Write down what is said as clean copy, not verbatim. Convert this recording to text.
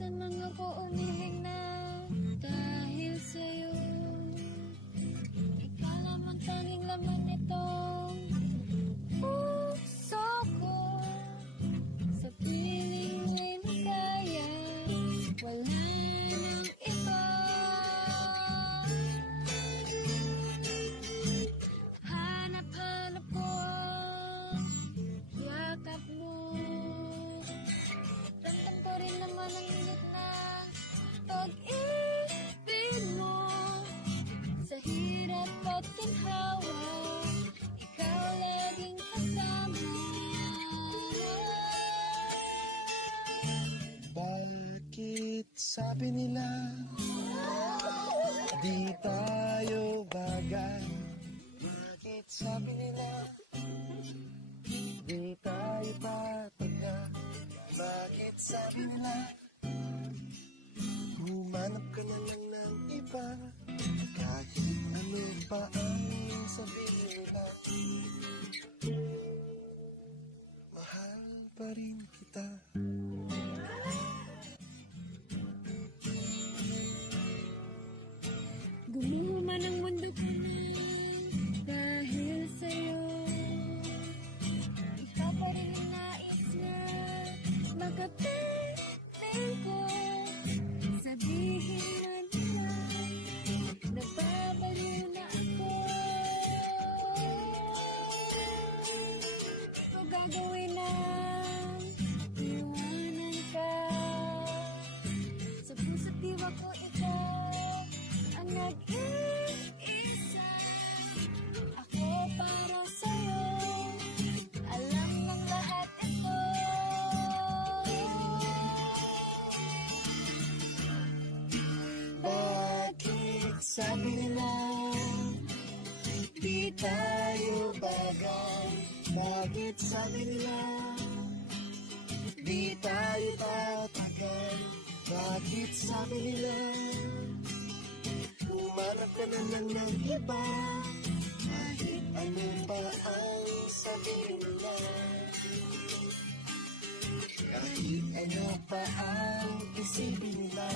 Minsan lang ako umiling na dahil sa'yo. Ikaw lamang tanging laman nitong puso ko. Sa piling may makaya, wala nang iba. Hanap-hanap ko yakap mo. Ramdam ko rin naman ang init ng pag-ibig mo. Sa hirap at ginhawa, ikaw laging kasama. Bakit sabi nila di tayo bagay? Bakit sabi nila di tayo patagay? Bakit sabi nila humanap ka na lang ng iba? Kahit ano pa ang sabihin nila, mahal pa rin kita. Gumuho man ang mundo ko na dahil sa'yo. Ikaw pa rin ang nais niya makapiling ko. Sabihin na nila nababaliw na ako. Ano gagawin na iwanan ka? Sa puso't diwa ko ikaw ang nag-iisa. Ako para sa'yo, alam ng lahat ito. Bakit sabi nila di tayo bagay? Bakit sabi nila di tayo tatagal? Bakit sabi nila humanap ka na lang ng iba? Kahit ano pa ang sabihin nila, kahit ano pa ang isipin nila,